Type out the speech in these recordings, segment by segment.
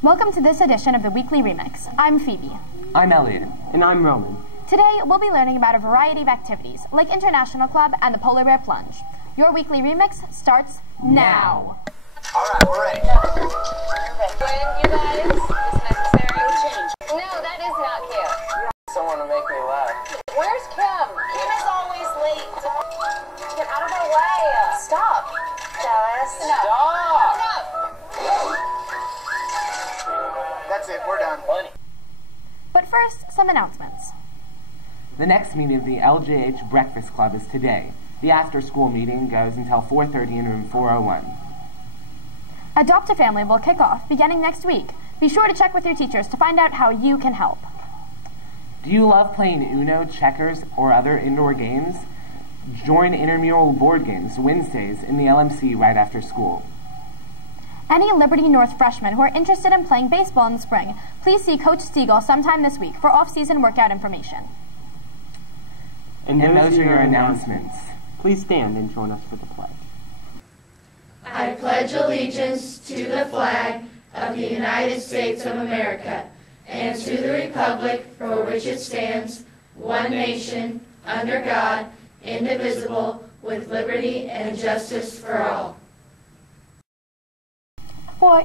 Welcome to this edition of the Weekly Remix. I'm Phoebe. I'm Elliot. And I'm Roman. Today, we'll be learning about a variety of activities, like International Club and the Polar Bear Plunge. Your Weekly Remix starts now. Alright, we're ready. When you guys, it's necessary change. No, that is not cute. Someone to make me laugh. Where's Kim? Kim is always late. Get out of our way. Stop. Dallas. No. Stop! No. That's it, we're done. But first, some announcements. The next meeting of the LJH Breakfast Club is today. The after-school meeting goes until 4:30 in room 401. Adopt a Family will kick off beginning next week. Be sure to check with your teachers to find out how you can help. Do you love playing Uno, checkers, or other indoor games? Join intramural board games Wednesdays in the LMC right after school. Any Liberty North freshmen who are interested in playing baseball in the spring, please see Coach Stiegel sometime this week for off-season workout information. And those are your announcements. Please stand and join us for the pledge. I pledge allegiance to the flag of the United States of America and to the republic for which it stands, one nation, under God, indivisible, with liberty and justice for all. Boy,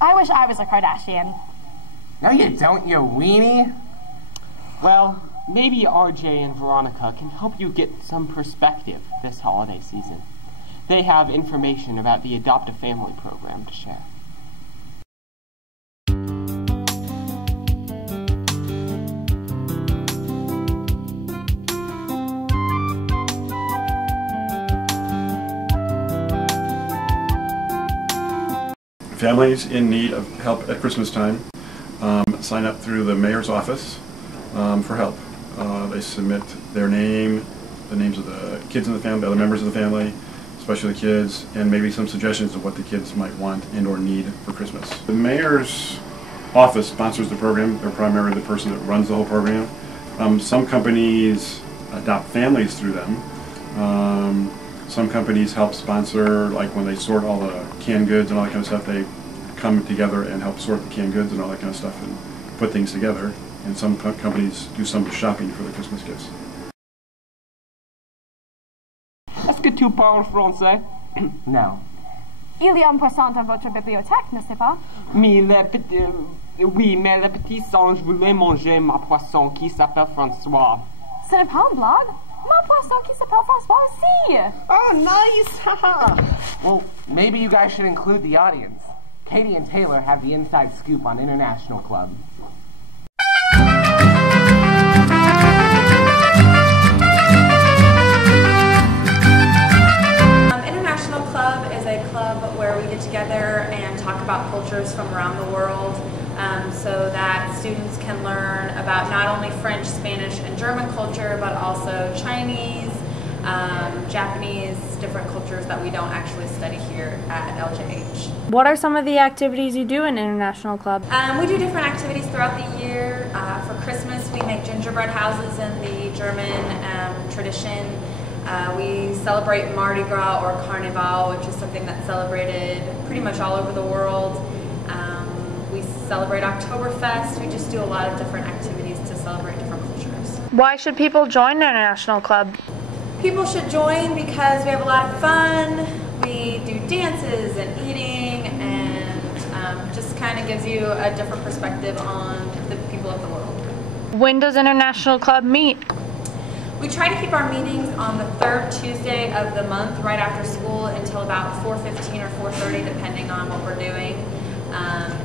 I wish I was a Kardashian. No, you don't, you weenie. Well, maybe RJ and Veronica can help you get some perspective this holiday season. They have information about the Adopt a Family program to share. Families in need of help at Christmas time sign up through the mayor's office for help. They submit their name, the names of the kids in the family, the other members of the family, especially the kids, and maybe some suggestions of what the kids might want and or need for Christmas. The mayor's office sponsors the program. They're primarily the person that runs the whole program. Some companies adopt families through them. Some companies help sponsor, like when they sort all the canned goods and all that kind of stuff, they come together and help sort the canned goods and all that kind of stuff and put things together. And some companies do some shopping for the Christmas gifts. Est-ce que tu parles français? No. Il y a un poisson dans votre bibliothèque, n'est-ce pas? Oui, mais le petit singe voulait manger ma poisson qui s'appelle François. Ce n'est pas une blague? Mon poisson qui s'appelle François aussi! Oh, nice! Well, maybe you guys should include the audience. Katie and Taylor have the inside scoop on International Club. International Club is a club where we get together and talk about cultures from around the world so that students can learn about not only French, Spanish, and German culture, but also Chinese, Japanese, different cultures that we don't actually study here at LJH. What are some of the activities you do in International Club? We do different activities throughout the year. For Christmas, we make gingerbread houses in the German tradition. We celebrate Mardi Gras or Carnival, which is something that's celebrated pretty much all over the world. We celebrate Oktoberfest. We just do a lot of different activities to celebrate different cultures. Why should people join International Club? People should join because we have a lot of fun. We do dances and eating, and just kind of gives you a different perspective on the people of the world. When does International Club meet? We try to keep our meetings on the third Tuesday of the month, right after school, until about 4:15 or 4:30, depending on what we're doing,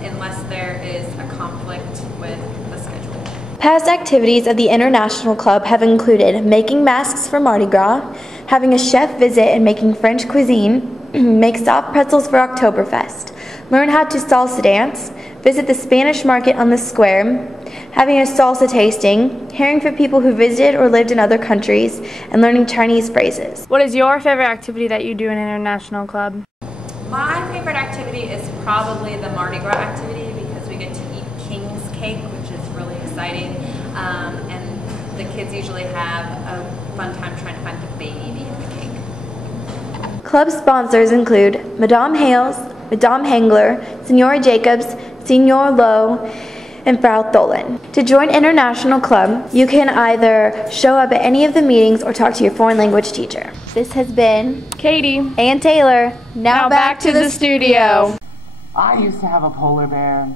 unless there is a conflict with the schedule. Past activities of the International Club have included making masks for Mardi Gras, having a chef visit and making French cuisine, make soft pretzels for Oktoberfest, learn how to salsa dance, visit the Spanish market on the square, having a salsa tasting, hearing from people who visited or lived in other countries, and learning Chinese phrases. What is your favorite activity that you do in International Club? My favorite activity is probably the Mardi Gras activity because we get to eat king's cake, which is really exciting, and the kids usually have a fun time trying to find the baby in the cake. Club sponsors include Madame Hales, Madame Hengler, Senora Jacobs, Senior Low, and Frau Tholen. To join International Club, you can either show up at any of the meetings or talk to your foreign language teacher. This has been Katie and Taylor. Now back to the studio. I used to have a polar bear.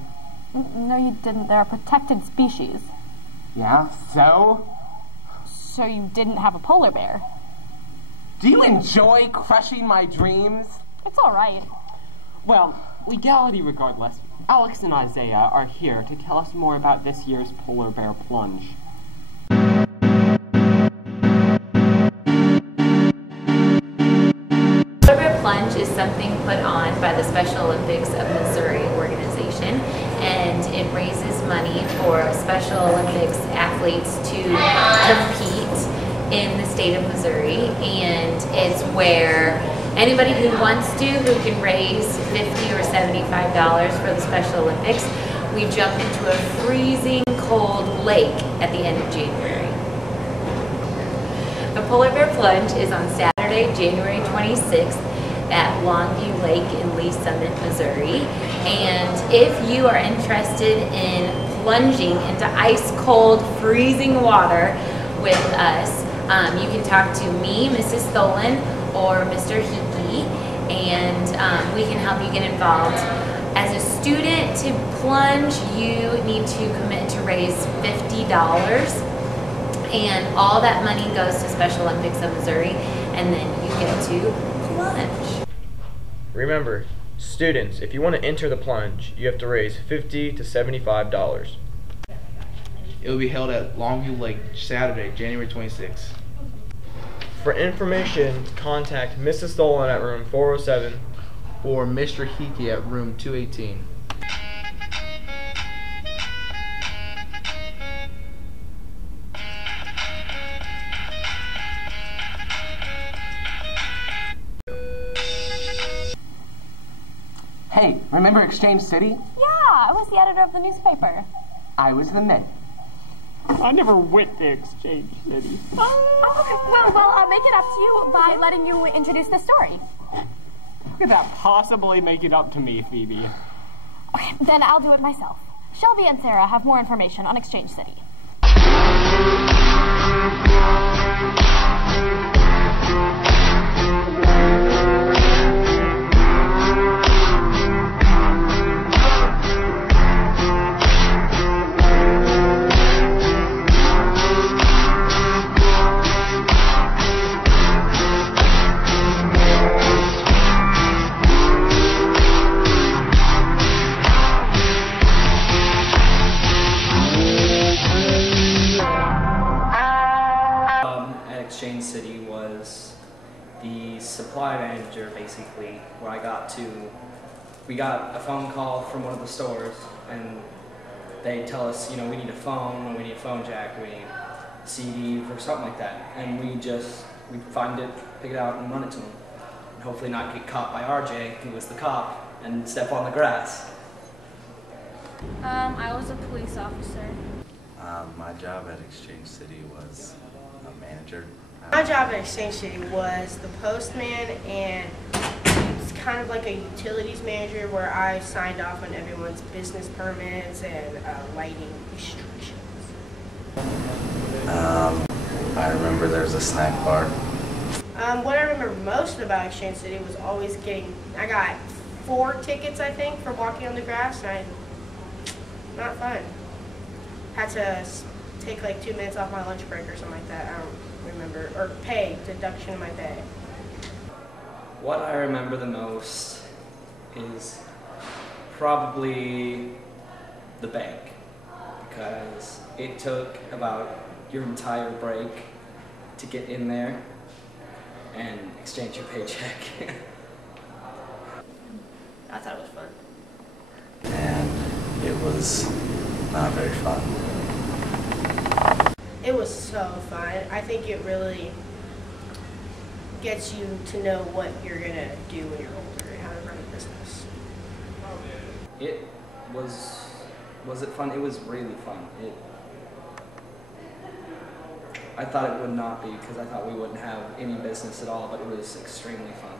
No, you didn't. They're a protected species. Yeah, so? So you didn't have a polar bear? Do you enjoy crushing my dreams? It's all right. Well, legality regardless, Alex and Isaiah are here to tell us more about this year's Polar Bear Plunge. Polar Bear Plunge is something put on by the Special Olympics of Missouri organization, and it raises money for Special Olympics athletes to compete in the state of Missouri, and it's where anybody who wants to, who can raise $50 or $75 for the Special Olympics, we jump into a freezing cold lake at the end of January. The Polar Bear Plunge is on Saturday, January 26th at Longview Lake in Lee Summit, Missouri. And if you are interested in plunging into ice-cold, freezing water with us, you can talk to me, Mrs. Tholen, or Mr. Hickey, and we can help you get involved. As a student, to plunge, you need to commit to raise $50, and all that money goes to Special Olympics of Missouri, and then you get to plunge. Remember, students, if you want to enter the plunge, you have to raise $50 to $75. It will be held at Longview Lake Saturday, January 26th. For information, contact Mrs. Tholen at room 407 or Mr. Hickey at room 218. Hey, remember Exchange City? Yeah, I was the editor of the newspaper. I was the mid. I never went to Exchange City. Well, I'll make it up to you by letting you introduce the story. How could that possibly make it up to me, Phoebe? Okay, then I'll do it myself. Shelby and Sarah have more information on Exchange City. Exchange City was the supply manager, basically, where we got a phone call from one of the stores, and they tell us, you know, we need a phone, or we need a phone jack, or we need a CD, or something like that, and we find it, pick it out, and run it to them, and hopefully not get caught by RJ, who was the cop, and step on the grass. I was a police officer. My job at Exchange City was a manager. My job at Exchange City was the postman, and it's kind of like a utilities manager where I signed off on everyone's business permits and lighting restrictions. I remember there was a snack bar. What I remember most about Exchange City was always I got 4 tickets, I think, for walking on the grass, and not fun. Had to take like 2 minutes off my lunch break or something like that. I don't remember. Or deduction of my pay. What I remember the most is probably the bank, because it took about your entire break to get in there and exchange your paycheck. I thought it was fun. And it was not very fun. It was so fun. I think it really gets you to know what you're going to do when you're older and how to run a business. Was it fun? It was really fun. I thought it would not be, because I thought we wouldn't have any business at all, but it was extremely fun.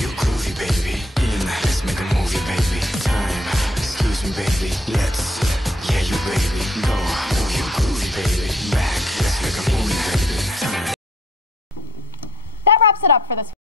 You groovy, baby. Let's make a movie, baby. Let's, yeah, you baby, go, move your groovy baby, back, like a movie baby. That wraps it up for this